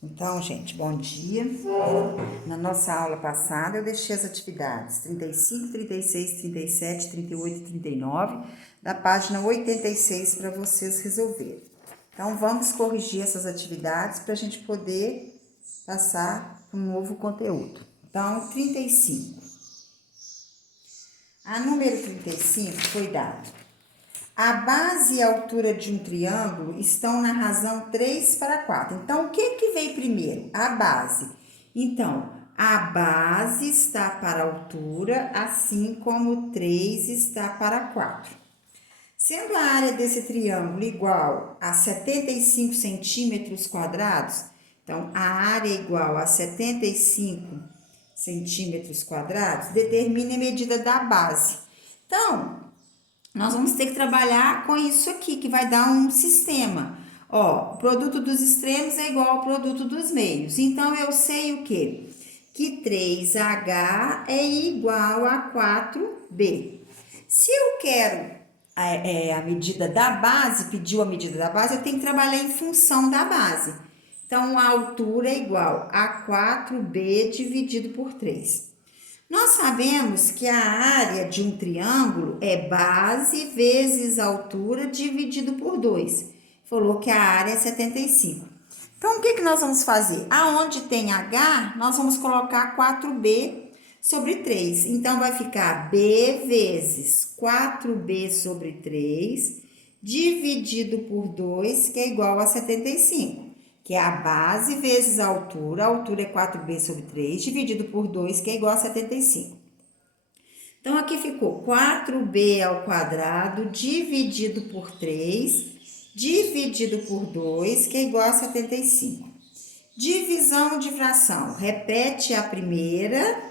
Então, gente, bom dia. Na nossa aula passada, eu deixei as atividades 35, 36, 37, 38 e 39 da página 86 para vocês resolverem. Então, vamos corrigir essas atividades para a gente poder passar para um novo conteúdo. Então, 35. A número 35 foi dado: a base e a altura de um triângulo estão na razão 3 para 4. Então, o que veio primeiro? A base. Então, a base está para a altura, assim como 3 está para 4. Sendo a área desse triângulo igual a 75 centímetros quadrados, então, a área é igual a 75 centímetros quadrados, determine a medida da base. Então, nós vamos ter que trabalhar com isso aqui, que vai dar um sistema. Ó, o produto dos extremos é igual ao produto dos meios. Então, eu sei o quê? Que 3H é igual a 4B. Se eu quero a medida da base, pediu a medida da base, eu tenho que trabalhar em função da base. Então, a altura é igual a 4B dividido por 3. Nós sabemos que a área de um triângulo é base vezes altura dividido por 2. Falou que a área é 75. Então, o que nós vamos fazer? Aonde tem H, nós vamos colocar 4B sobre 3. Então, vai ficar B vezes 4B sobre 3, dividido por 2, que é igual a 75. Que é a base vezes a altura é 4B sobre 3, dividido por 2, que é igual a 75. Então, aqui ficou 4B ao quadrado, dividido por 3, dividido por 2, que é igual a 75. Divisão de fração, repete a primeira,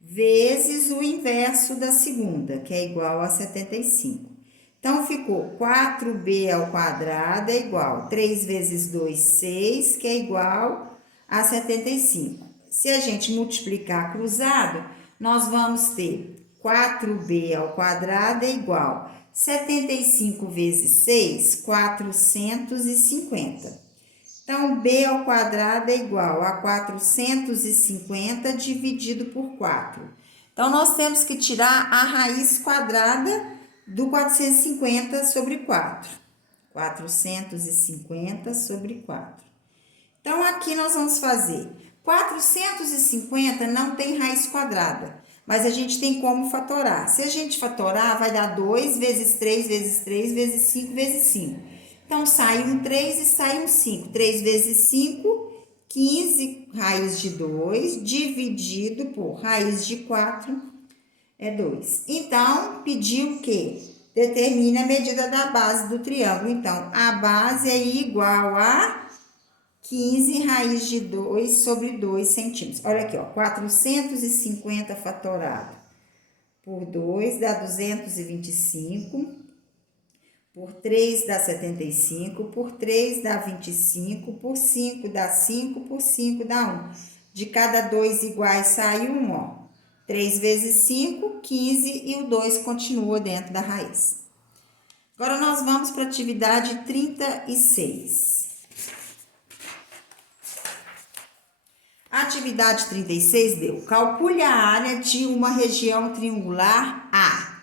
vezes o inverso da segunda, que é igual a 75. Então, ficou 4B ao quadrado é igual a 3 vezes 2, 6, que é igual a 75. Se a gente multiplicar cruzado, nós vamos ter 4B ao quadrado é igual a 75 vezes 6, 450. Então, B ao quadrado é igual a 450 dividido por 4. Então, nós temos que tirar a raiz quadrada do 450 sobre 4. 450 sobre 4. Então, aqui nós vamos fazer 450 não tem raiz quadrada, mas a gente tem como fatorar. Se a gente fatorar, vai dar 2 vezes 3 vezes 3 vezes 5 vezes 5. Então, sai um 3 e sai um 5. 3 vezes 5, 15 raiz de 2, dividido por raiz de 4, é 2. Então, pediu o quê? Determine a medida da base do triângulo. Então, a base é igual a 15 raiz de 2 sobre 2 centímetros. Olha aqui, ó, 450 fatorado por 2 dá 225, por 3 dá 75, por 3 dá 25, por 5 dá 5, por 5 dá 1. De cada 2 iguais sai 1, ó. 3 vezes 5, 15 e o 2 continua dentro da raiz. Agora, nós vamos para a atividade 36. A atividade 36 deu: calcule a área de uma região triangular A,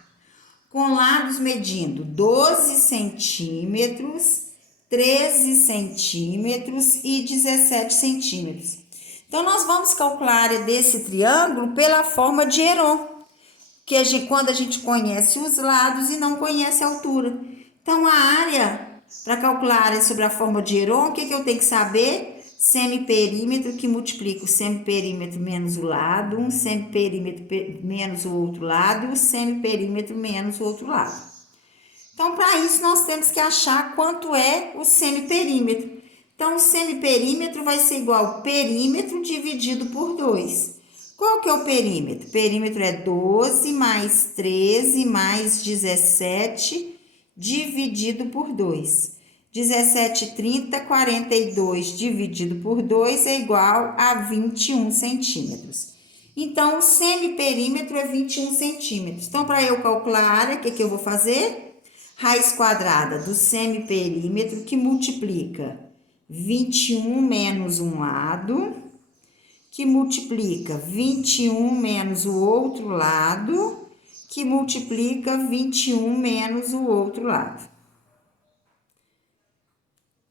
com lados medindo 12 centímetros, 13 centímetros e 17 centímetros. Então, nós vamos calcular a área desse triângulo pela forma de Heron, que quando a gente conhece os lados e não conhece a altura. Então, a área, para calcular a área sobre a forma de Heron, o que eu tenho que saber? Semiperímetro, que multiplica o semiperímetro menos o lado, um semiperímetro menos o outro lado e o semiperímetro menos o outro lado. Então, para isso, nós temos que achar quanto é o semiperímetro. Então, o semiperímetro vai ser igual ao perímetro dividido por 2. Qual que é o perímetro? O perímetro é 12 mais 13 mais 17 dividido por 2. 17, 30, 42 dividido por 2 é igual a 21 centímetros. Então, o semiperímetro é 21 centímetros. Então, para eu calcular a área, o que eu vou fazer? Raiz quadrada do semiperímetro, que multiplica 21 menos um lado, que multiplica 21 menos o outro lado, que multiplica 21 menos o outro lado.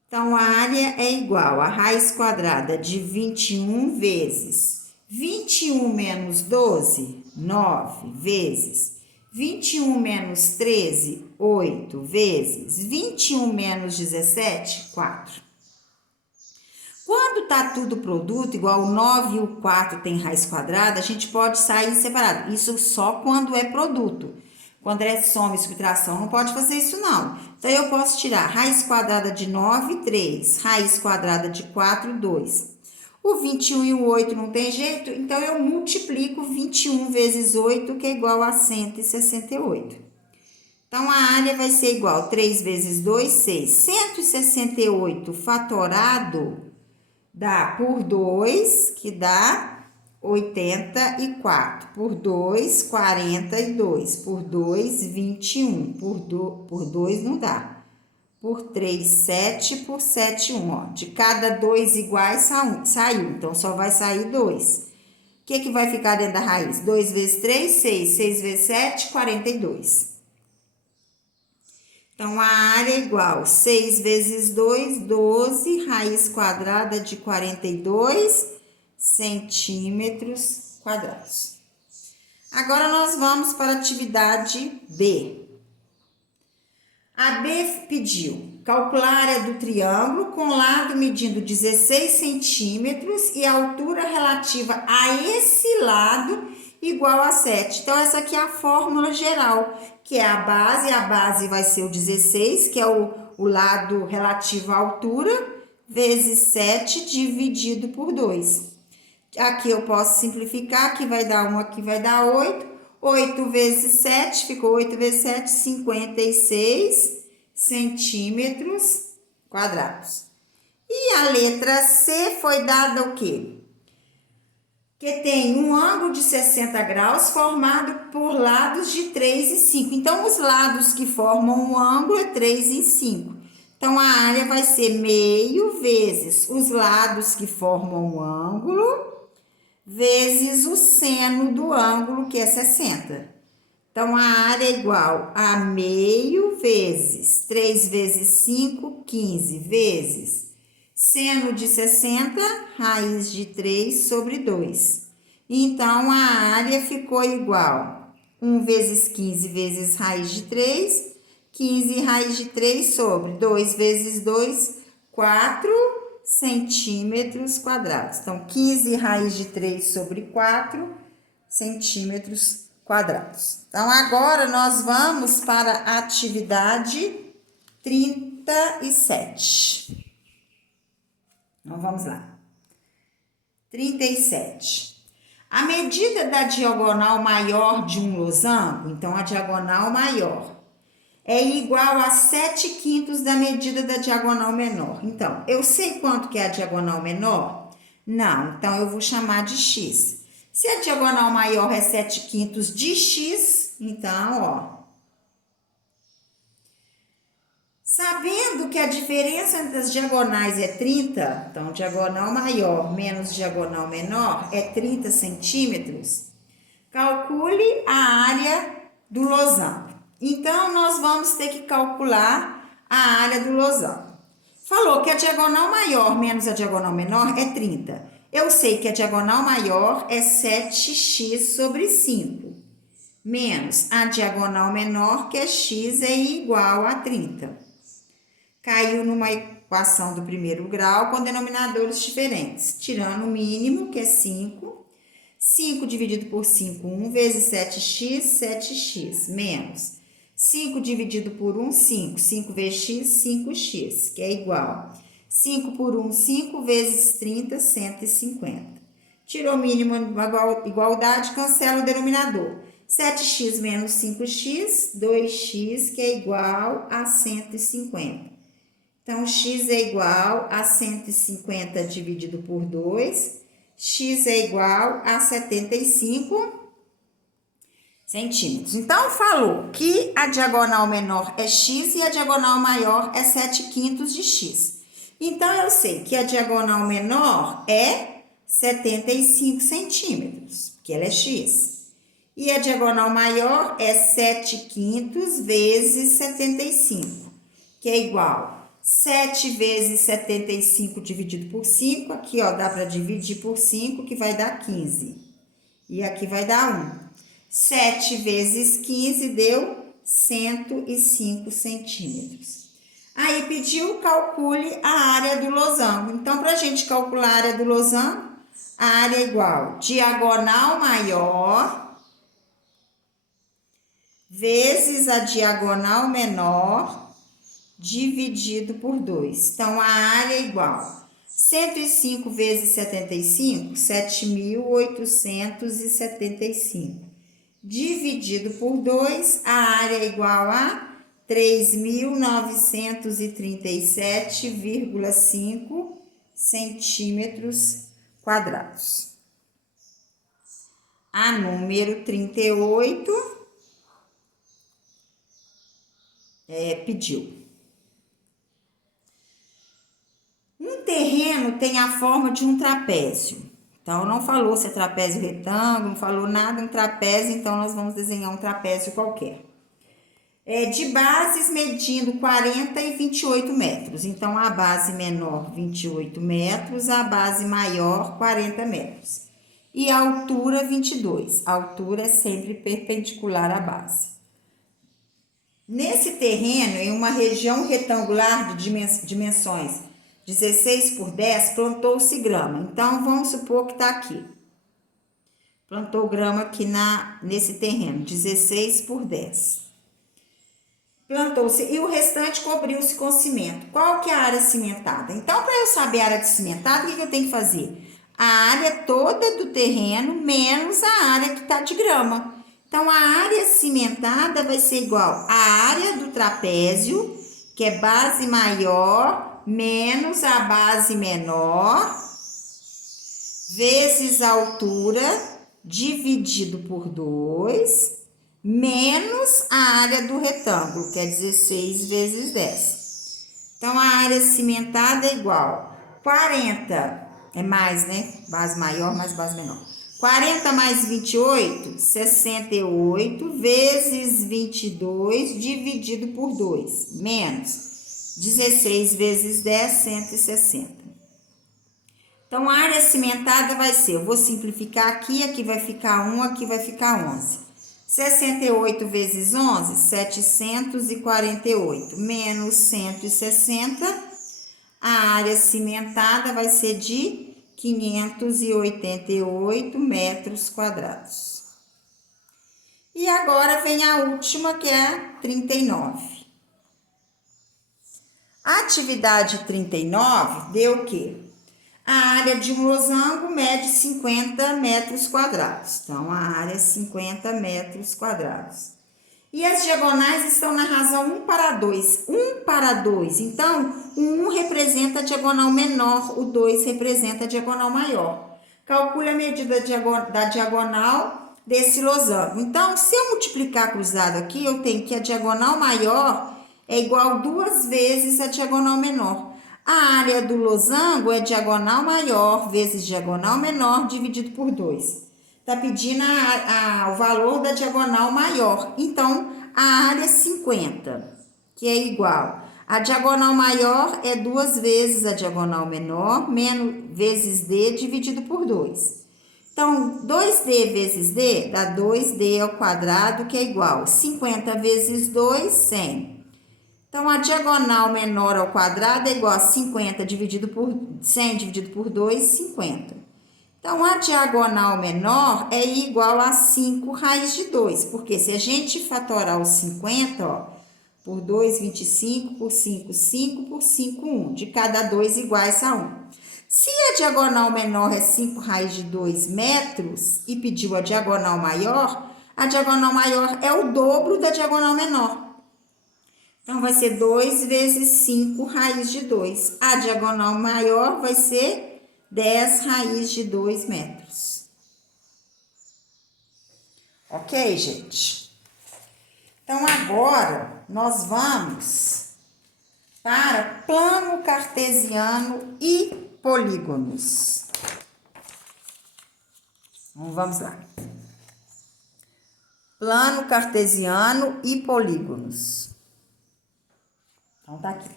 Então, a área é igual a raiz quadrada de 21 vezes 21 menos 12, 9 vezes 21 menos 13, 8 vezes 21 menos 17, 4. Quando tá tudo produto, igual o 9 e o 4 tem raiz quadrada, a gente pode sair separado. Isso só quando é produto. Quando é soma e subtração, não pode fazer isso não. Então, eu posso tirar raiz quadrada de 9, 3. Raiz quadrada de 4, 2. O 21 e o 8 não tem jeito, então eu multiplico 21 vezes 8, que é igual a 168. Então, a área vai ser igual a 3 vezes 2, 6. 168 fatorado dá por 2, que dá 84. Por 2, 42. Por 2, 21. Por 2 não dá. Por 3, 7. Por 7, 1. Ó. De cada 2 iguais, saiu. Então, só vai sair 2. O que vai ficar dentro da raiz? 2 vezes 3, 6. 6 vezes 7, 42. Então, a área é igual a 6 vezes 2, 12, raiz quadrada de 42 centímetros quadrados. Agora, nós vamos para a atividade B. A B pediu calcular a área do triângulo com lado medindo 16 centímetros e a altura relativa a esse lado igual a 7. Então, essa aqui é a fórmula geral, que é a base vai ser o 16, que é o lado relativo à altura, vezes 7 dividido por 2. Aqui eu posso simplificar, aqui vai dar 1, aqui vai dar 8. 8 vezes 7, ficou 8 vezes 7, 56 centímetros quadrados. E a letra C foi dada o quê? Que tem um ângulo de 60 graus formado por lados de 3 e 5. Então, os lados que formam um ângulo é 3 e 5. Então, a área vai ser meio vezes os lados que formam um ângulo vezes o seno do ângulo, que é 60. Então, a área é igual a meio vezes 3 vezes 5, 15, vezes seno de 60, raiz de 3 sobre 2. Então, a área ficou igual 1 vezes 15 vezes raiz de 3, 15 raiz de 3 sobre 2 vezes 2, 4 centímetros quadrados. Então, 15 raiz de 3 sobre 4 centímetros quadrados. Então, agora nós vamos para a atividade 37. Então, vamos lá. 37. A medida da diagonal maior de um losango, então a diagonal maior, é igual a 7/5 da medida da diagonal menor. Então, eu sei quanto que é a diagonal menor? Não, então eu vou chamar de x. Se a diagonal maior é 7/5 de x, então, ó. Sabendo que a diferença entre as diagonais é 30, então diagonal maior menos diagonal menor é 30 centímetros, calcule a área do losango. Então, nós vamos ter que calcular a área do losango. Falou que a diagonal maior menos a diagonal menor é 30. Eu sei que a diagonal maior é 7x sobre 5, menos a diagonal menor, que é x, é igual a 30. Caiu numa equação do primeiro grau com denominadores diferentes, tirando o mínimo, que é 5. 5 dividido por 5, 1 vezes 7x, 7x, menos 5 dividido por 1, 5. 5 vezes x, 5x, que é igual. 5 por 1, 5 vezes 30, 150. Tirou o mínimo igualdade, cancela o denominador. 7x menos 5x, 2x, que é igual a 150. Então, x é igual a 150 dividido por 2. X é igual a 75 centímetros. Então, falou que a diagonal menor é x e a diagonal maior é 7/5 de x. Então, eu sei que a diagonal menor é 75 centímetros, porque ela é x. E a diagonal maior é 7/5 vezes 75, que é igual 7 vezes 75 dividido por 5. Aqui, ó, dá para dividir por 5, que vai dar 15. E aqui vai dar 1. 7 vezes 15 deu 105 centímetros. Aí pediu, calcule a área do losango. Então, para a gente calcular a área do losango, a área é igual diagonal maior vezes a diagonal menor dividido por 2. Então, a área é igual 105 vezes 75, 7.875. Dividido por 2, a área é igual a 3.937,5 centímetros quadrados. A número 38 pediu. Um terreno tem a forma de um trapézio. Então, não falou se é trapézio retângulo, não falou nada em trapézio, então nós vamos desenhar um trapézio qualquer. De bases medindo 40 e 28 metros. Então, a base menor, 28 metros, a base maior, 40 metros. E a altura, 22. A altura é sempre perpendicular à base. Nesse terreno, em uma região retangular de dimensões 16 por 10, plantou-se grama. Então, vamos supor que está aqui. Plantou grama aqui nesse terreno, 16 por 10. Plantou-se e o restante cobriu-se com cimento. Qual que é a área cimentada? Então, para eu saber a área cimentada, o que eu tenho que fazer? A área toda do terreno menos a área que está de grama. Então, a área cimentada vai ser igual à área do trapézio, que é base maior, menos a base menor, vezes a altura, dividido por 2, menos a área do retângulo, que é 16 vezes 10. Então, a área cimentada é igual 40, é mais, né? Base maior mais base menor. 40 mais 28, 68 vezes 22 dividido por 2, menos 16 vezes 10, 160. Então, a área cimentada vai ser, eu vou simplificar aqui, aqui vai ficar 1, aqui vai ficar 11. 68 vezes 11, 748, menos 160, a área cimentada vai ser de 588 metros quadrados. E agora vem a última, que é a 39. A atividade 39 deu o quê? A área de um losango mede 50 metros quadrados. Então, a área é 50 metros quadrados. E as diagonais estão na razão 1 para 2. 1 para 2. Então, o 1 representa a diagonal menor, o 2 representa a diagonal maior. Calcule a medida da diagonal desse losango. Então, se eu multiplicar cruzado aqui, eu tenho que a diagonal maior é igual 2 vezes a diagonal menor. A área do losango é diagonal maior vezes diagonal menor dividido por 2. Está pedindo o valor da diagonal maior. Então, a área é 50, que é igual. A diagonal maior é 2 vezes a diagonal menor, menos vezes D dividido por 2. Então, 2D vezes D dá 2D ao quadrado, que é igual 50 vezes 2, 100. Então, a diagonal menor ao quadrado é igual a 50 dividido por 100 dividido por 2, 50. Então, a diagonal menor é igual a 5 raiz de 2, porque se a gente fatorar os 50, ó, por 2, 25, por 5, 5, por 5, 1, de cada 2 iguais a 1. Se a diagonal menor é 5 raiz de 2 metros e pediu a diagonal maior é o dobro da diagonal menor. Então, vai ser 2 vezes 5 raiz de 2. A diagonal maior vai ser 10 raiz de 2 metros. Ok, gente? Então, agora, nós vamos para plano cartesiano e polígonos. Então, vamos lá. Plano cartesiano e polígonos. Então, tá aqui.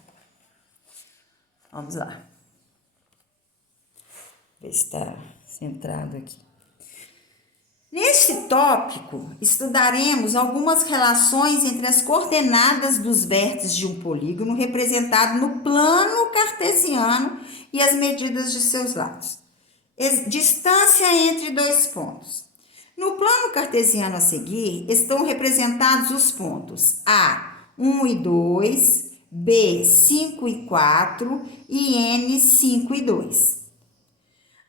Vamos lá. Ver se está centrado aqui. Neste tópico, estudaremos algumas relações entre as coordenadas dos vértices de um polígono representado no plano cartesiano e as medidas de seus lados. Distância entre dois pontos. No plano cartesiano a seguir, estão representados os pontos A, 1 e 2, B, 5 e 4 e N, 5 e 2.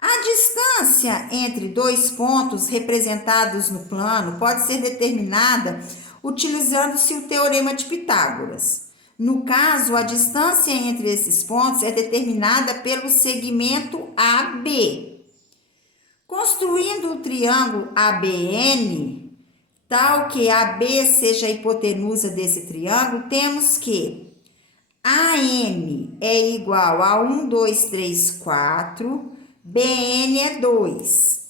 A distância entre dois pontos representados no plano pode ser determinada utilizando-se o teorema de Pitágoras. No caso, a distância entre esses pontos é determinada pelo segmento AB. Construindo o triângulo ABN, tal que AB seja a hipotenusa desse triângulo, temos que AM é igual a 1, 2, 3, 4... BN é 2.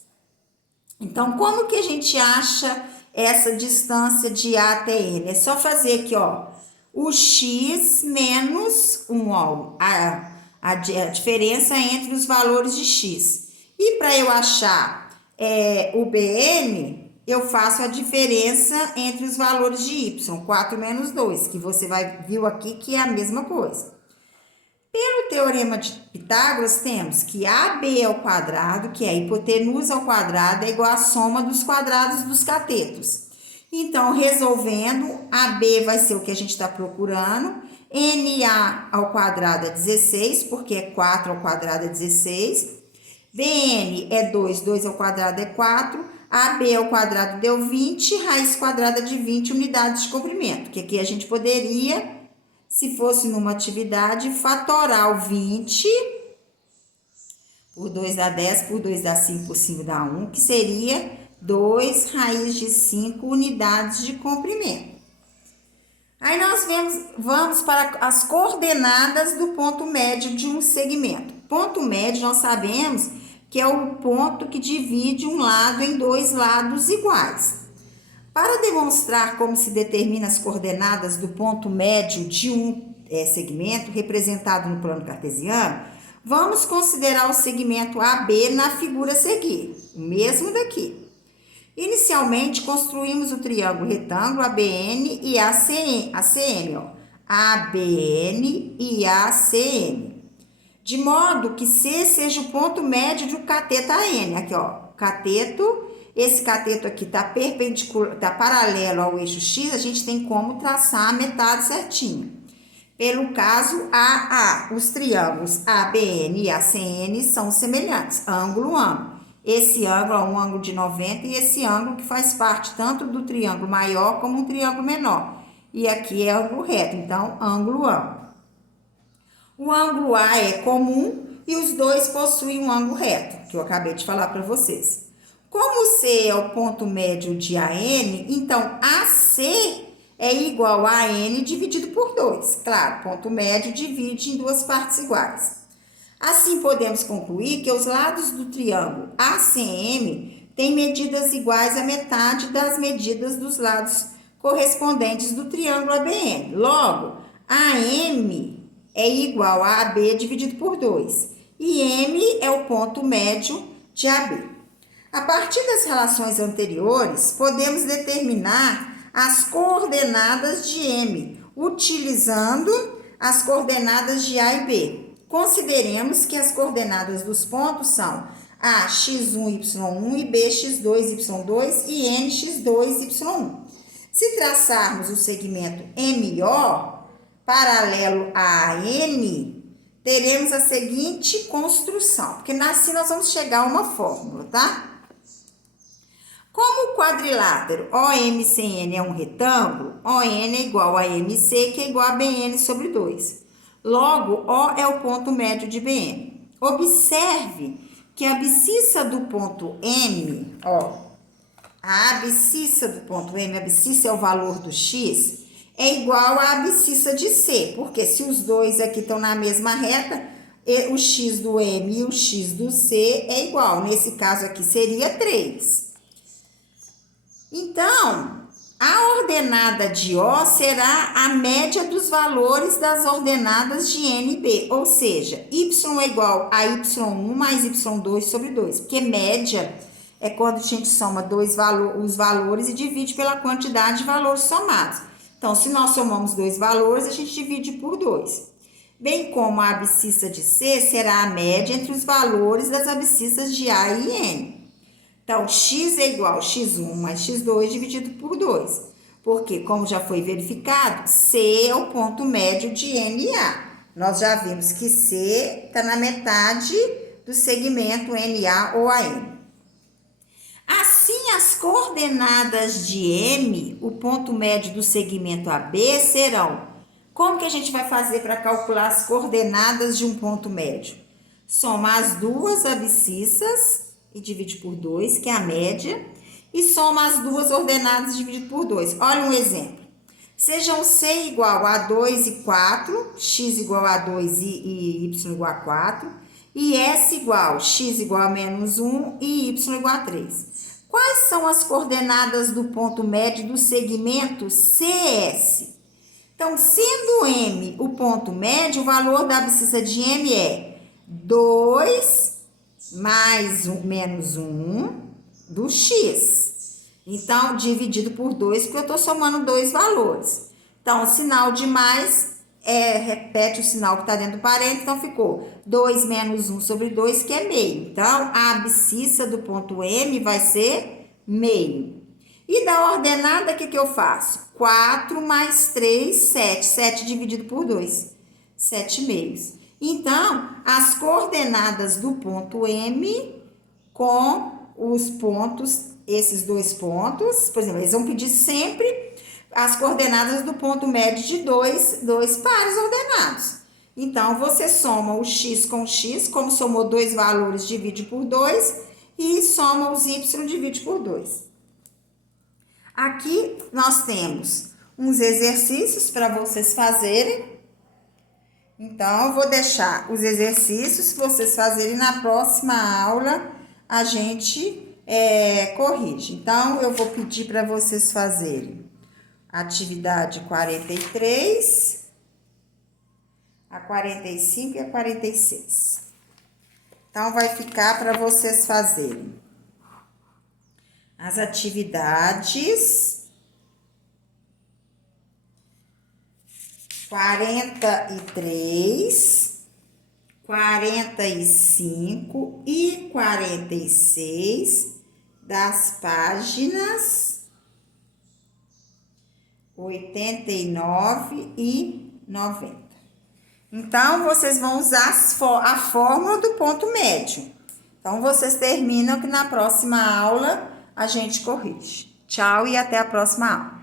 Então, como que a gente acha essa distância de A até N? É só fazer aqui, ó, o X menos 1, ó, a diferença entre os valores de X. E para eu achar o BN, eu faço a diferença entre os valores de Y, 4 menos 2, que você viu aqui que é a mesma coisa. Pelo teorema de Pitágoras, temos que AB ao quadrado, que é a hipotenusa ao quadrado, é igual à soma dos quadrados dos catetos. Então, resolvendo, AB vai ser o que a gente está procurando. NA ao quadrado é 16, porque é 4 ao quadrado é 16. BN é 2, 2 ao quadrado é 4. AB ao quadrado deu 20, raiz quadrada de 20 unidades de comprimento, que aqui a gente poderia... Se fosse numa atividade, fatorar o 20 por 2 dá 10, por 2 dá 5, por 5 dá 1, que seria 2 raiz de 5 unidades de comprimento. Aí nós vamos para as coordenadas do ponto médio de um segmento. Ponto médio, nós sabemos que é o ponto que divide um lado em dois lados iguais. Para demonstrar como se determina as coordenadas do ponto médio de um segmento representado no plano cartesiano, vamos considerar o segmento AB na figura a seguir, o mesmo daqui. Inicialmente, construímos o triângulo retângulo ABN e ACM, ó, ABN e ACM, de modo que C seja o ponto médio do cateto AN, aqui ó, cateto. Esse cateto aqui está perpendicular, está paralelo ao eixo X, a gente tem como traçar a metade certinho. Pelo caso AA, os triângulos ABN e ACN são semelhantes, ângulo. Esse ângulo é um ângulo de 90 e esse ângulo que faz parte tanto do triângulo maior como um triângulo menor. E aqui é ângulo reto, então ângulo. O ângulo A é comum e os dois possuem um ângulo reto, que eu acabei de falar para vocês. Como C é o ponto médio de AN, então AC é igual a AN dividido por 2. Claro, ponto médio divide em duas partes iguais. Assim, podemos concluir que os lados do triângulo ACM têm medidas iguais à metade das medidas dos lados correspondentes do triângulo ABN. Logo, AM é igual a AB dividido por 2. E M é o ponto médio de AB. A partir das relações anteriores, podemos determinar as coordenadas de M, utilizando as coordenadas de A e B. Consideremos que as coordenadas dos pontos são A, x1, y1 e B, x2, y2 e N, x2, y1. Se traçarmos o segmento MO paralelo a N, teremos a seguinte construção, porque assim nós vamos chegar a uma fórmula, tá? Como o quadrilátero OMCN é um retângulo, ON é igual a MC, que é igual a BN sobre 2. Logo, O é o ponto médio de BN. Observe que a abscissa do ponto M, ó, a abscissa do ponto M, a abscissa é o valor do X, é igual à abscissa de C, porque se os dois aqui estão na mesma reta, o x do M e o x do C é igual. Nesse caso aqui seria 3. Então, a ordenada de O será a média dos valores das ordenadas de N e B, ou seja, Y é igual a Y1 mais Y2 sobre 2, porque média é quando a gente soma os valores e divide pela quantidade de valores somados. Então, se nós somamos dois valores, a gente divide por 2. Bem como a abscissa de C será a média entre os valores das abscissas de A e N. Então, x é igual a x1 mais x2 dividido por 2. Porque, como já foi verificado, C é o ponto médio de N e A. Nós já vimos que C está na metade do segmento NA ou AM. Assim, as coordenadas de M, o ponto médio do segmento AB, serão... Como que a gente vai fazer para calcular as coordenadas de um ponto médio? Soma as duas abscissas e divide por 2, que é a média, e soma as duas ordenadas e divide por 2. Olha um exemplo. Sejam C igual a 2 e 4, x igual a 2 e y igual a 4, e S igual, x igual a menos 1 e y igual a 3. Quais são as coordenadas do ponto médio do segmento CS? Então, sendo M o ponto médio, o valor da abscissa de M é 2 mais menos 1 do x. Então, dividido por 2, porque eu estou somando dois valores. Então, o sinal de mais repete o sinal que está dentro do parênteses, então ficou 2 menos 1 sobre 2, que é meio. Então, a abscissa do ponto M vai ser meio. E da ordenada, o que eu faço? 4 mais 3, 7. 7 dividido por 2, 7 meios. Então, as coordenadas do ponto M com os pontos, esses dois pontos, por exemplo, eles vão pedir sempre as coordenadas do ponto médio de dois pares ordenados. Então, você soma o x com x, como somou dois valores, divide por 2, e soma os y, divide por 2. Aqui nós temos uns exercícios para vocês fazerem. Então, eu vou deixar os exercícios para vocês fazerem. Na próxima aula a gente corrige. Então, eu vou pedir para vocês fazerem a atividade 43, a 45 e a 46. Então, vai ficar para vocês fazerem as atividades 43, 45 e 46 das páginas 89 e 90. Então, vocês vão usar a fórmula do ponto médio. Então, vocês terminam que na próxima aula a gente corrige. Tchau e até a próxima aula.